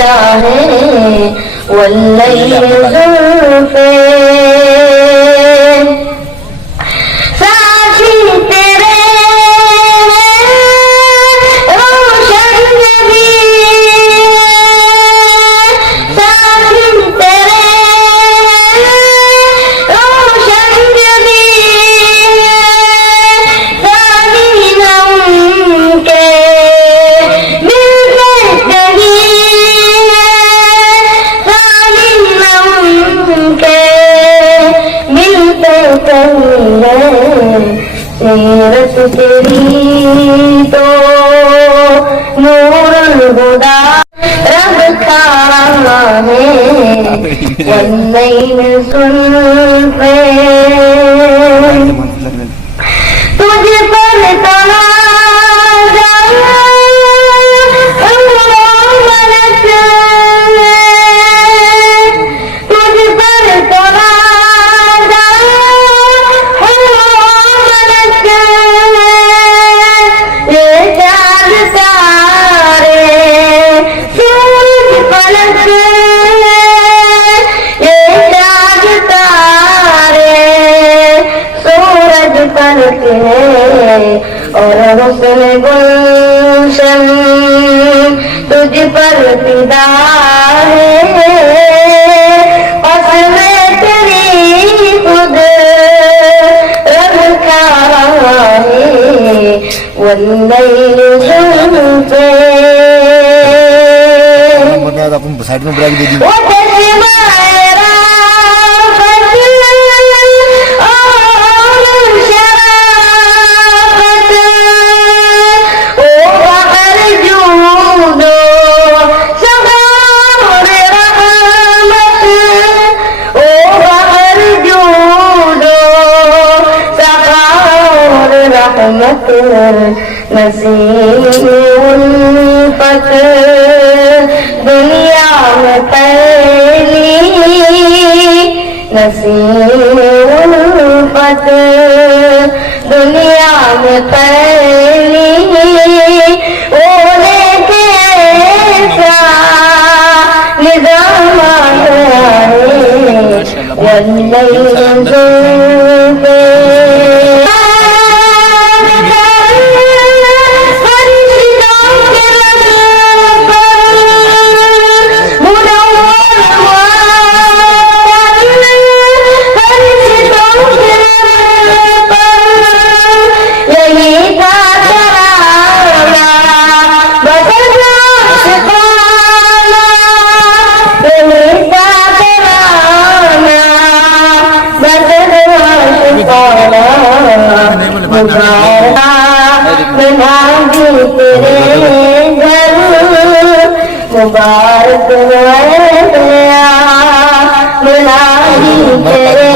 सजा है वल्लैल ज़ुल्फ़े साथी तेरे रोशन नबी साथी तेरे रोशन नबी साथी उनके मिलते कहीं साथी उनके मिलते कहीं सीरत तेरी तो नूरुल हुदा रखा है वल्लैल ज़ुल्फ़े तुझ पर तनाज़ा मलक तुझ पर तनाज़ा मलक ये चाँद तारे सूरज फलक ये चाँद तारे सूरज फलक है और हुस्न गुलशन तुझ पर फिदा है पसंद तेरी खुद रखा है वल्लैल ज़ुल्फ़े अपन साइड में ब्रेक दे दी वो चश्मा राफ़त और शराफ़त ओ बहर जूदो सगार रहमत ओ बहर जूदो सगार रहमत नसीम उल्फत दुनिया में पहली नसीम उल्फत दुनिया में पहली वो लेके ऐसा निज़ाम आया है वल्लैल ज़ुल्फ़े मुबारक है मिलादी तेरे